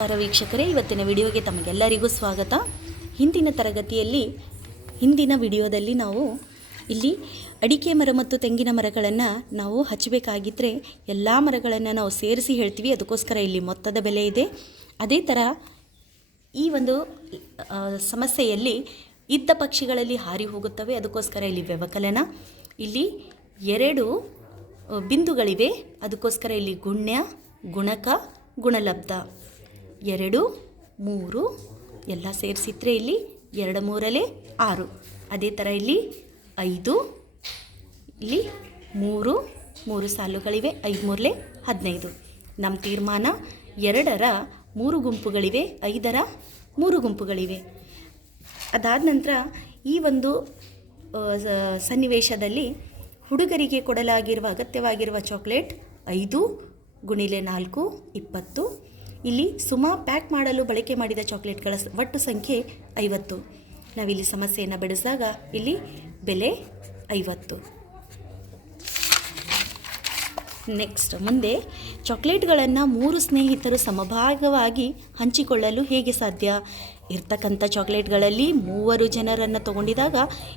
ನಮಸ್ಕಾರ ವೀಕ್ಷಕರೇ, ಇವತ್ತಿನ ವಿಡಿಯೋಗೆ ತಮಗೆಲ್ಲರಿಗೂ ಸ್ವಾಗತ. ಹಿಂದಿನ ತರಗತಿಯಲ್ಲಿ, ಹಿಂದಿನ ವಿಡಿಯೋದಲ್ಲಿ ನಾವು ಇಲ್ಲಿ ಅಡಿಕೆ ಮರ ಮತ್ತು ತೆಂಗಿನ ಮರಗಳನ್ನು ನಾವು ಹಚ್ಚಬೇಕಾಗಿದ್ದರೆ ಎಲ್ಲ ಮರಗಳನ್ನು ನಾವು ಸೇರಿಸಿ ಹೇಳ್ತೀವಿ. ಅದಕ್ಕೋಸ್ಕರ ಇಲ್ಲಿ ಮೊತ್ತದ ಬೆಲೆ ಇದೆ. ಅದೇ ಥರ ಈ ಒಂದು ಸಮಸ್ಯೆಯಲ್ಲಿ ಇದ್ದ ಪಕ್ಷಿಗಳಲ್ಲಿ ಹಾರಿ ಹೋಗುತ್ತವೆ. ಅದಕ್ಕೋಸ್ಕರ ಇಲ್ಲಿ ವ್ಯವಕಲನ. ಇಲ್ಲಿ ಎರಡು ಬಿಂದುಗಳಿವೆ. ಅದಕ್ಕೋಸ್ಕರ ಇಲ್ಲಿ ಗುಣ್ಯ, ಗುಣಕ, ಗುಣಲಬ್ಧ. ಎರಡು, ಮೂರು, ಎಲ್ಲ ಸೇರಿಸಿದ್ರೆ ಇಲ್ಲಿ ಎರಡು ಮೂರಲೇ ಆರು. ಅದೇ ಥರ ಇಲ್ಲಿ ಐದು, ಇಲ್ಲಿ ಮೂರು ಮೂರು ಸಾಲುಗಳಿವೆ, ಐದು ಮೂರಲೇ ಹದಿನೈದು. ನಮ್ಮ ತೀರ್ಮಾನ ಎರಡರ ಮೂರು ಗುಂಪುಗಳಿವೆ, ಐದರ ಮೂರು ಗುಂಪುಗಳಿವೆ. ಅದಾದ ನಂತರ ಈ ಒಂದು ಸನ್ನಿವೇಶದಲ್ಲಿ ಹುಡುಗರಿಗೆ ಕೊಡಲಾಗಿರುವ ಅಗತ್ಯವಾಗಿರುವ ಚಾಕ್ಲೇಟ್ ಐದು, ಗುಣಿಲೆ ನಾಲ್ಕು, ಇಪ್ಪತ್ತು ಇಲ್ಲಿ ಸುಮಾ ಪ್ಯಾಕ್ ಮಾಡಲು ಬಳಕೆ ಮಾಡಿದ ಚಾಕ್ಲೇಟ್ಗಳ ಒಟ್ಟು ಸಂಖ್ಯೆ ಐವತ್ತು. ನಾವಿಲ್ಲಿ ಸಮಸ್ಯೆಯನ್ನು ಬಿಡಿಸಿದಾಗ ಇಲ್ಲಿ ಬೆಲೆ ಐವತ್ತು. ನೆಕ್ಸ್ಟ್, ಮುಂದೆ ಚಾಕ್ಲೇಟ್ಗಳನ್ನು ಮೂರು ಸ್ನೇಹಿತರು ಸಮಭಾಗವಾಗಿ ಹಂಚಿಕೊಳ್ಳಲು ಹೇಗೆ ಸಾಧ್ಯ? ಇರ್ತಕ್ಕಂಥ ಚಾಕ್ಲೇಟ್ಗಳಲ್ಲಿ ಮೂವರು ಜನರನ್ನು ತಗೊಂಡಿದಾಗ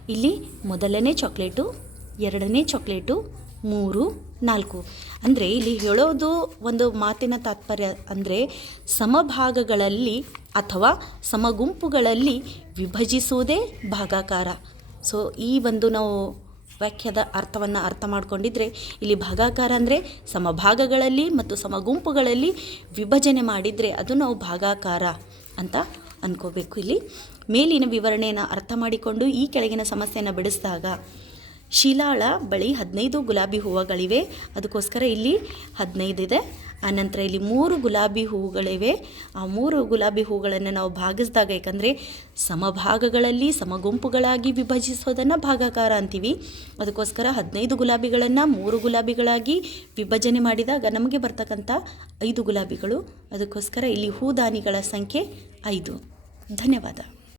ಇಲ್ಲಿ ಮೊದಲನೇ ಚಾಕ್ಲೇಟು, ಎರಡನೇ ಚಾಕ್ಲೇಟು ಮೂರು, ನಾಲ್ಕು. ಅಂದರೆ ಇಲ್ಲಿ ಹೇಳೋದು ಒಂದು ಮಾತಿನ ತಾತ್ಪರ್ಯ ಅಂದರೆ ಸಮಭಾಗಗಳಲ್ಲಿ ಅಥವಾ ಸಮಗುಂಪುಗಳಲ್ಲಿ ವಿಭಜಿಸುವುದೇ ಭಾಗಾಕಾರ. ಸೊ ಈ ಒಂದು ನಾವು ವಾಕ್ಯದ ಅರ್ಥವನ್ನು ಅರ್ಥ ಮಾಡಿಕೊಂಡಿದ್ರೆ ಇಲ್ಲಿ ಭಾಗಾಕಾರ ಅಂದರೆ ಸಮಭಾಗಗಳಲ್ಲಿ ಮತ್ತು ಸಮಗುಂಪುಗಳಲ್ಲಿ ವಿಭಜನೆ ಮಾಡಿದರೆ ಅದು ನಾವು ಭಾಗಾಕಾರ ಅಂತ ಅಂದ್ಕೋಬೇಕು ಇಲ್ಲಿ. ಮೇಲಿನ ವಿವರಣೆಯನ್ನು ಅರ್ಥ ಮಾಡಿಕೊಂಡು ಈ ಕೆಳಗಿನ ಸಮಸ್ಯೆಯನ್ನು ಬಿಡಿಸಿದಾಗ ಶೀಲಾಳ ಬಳಿ ಹದಿನೈದು ಗುಲಾಬಿ ಹೂವುಗಳಿವೆ. ಅದಕ್ಕೋಸ್ಕರ ಇಲ್ಲಿ ಹದಿನೈದು ಇದೆ. ಆನಂತರ ಇಲ್ಲಿ ಮೂರು ಗುಲಾಬಿ ಹೂವುಗಳಿವೆ. ಆ ಮೂರು ಗುಲಾಬಿ ಹೂಗಳನ್ನು ನಾವು ಭಾಗಿಸಿದಾಗ ಯಾಕಂದರೆ ಸಮಭಾಗಗಳಲ್ಲಿ ಸಮಗುಂಪುಗಳಾಗಿ ವಿಭಜಿಸೋದನ್ನು ಭಾಗಾಕಾರ ಅಂತೀವಿ. ಅದಕ್ಕೋಸ್ಕರ ಹದಿನೈದು ಗುಲಾಬಿಗಳನ್ನು ಮೂರು ಗುಲಾಬಿಗಳಾಗಿ ವಿಭಜನೆ ಮಾಡಿದಾಗ ನಮಗೆ ಬರ್ತಕ್ಕಂಥ ಐದು ಗುಲಾಬಿಗಳು. ಅದಕ್ಕೋಸ್ಕರ ಇಲ್ಲಿ ಹೂದಾನಿಗಳ ಸಂಖ್ಯೆ ಐದು. ಧನ್ಯವಾದ.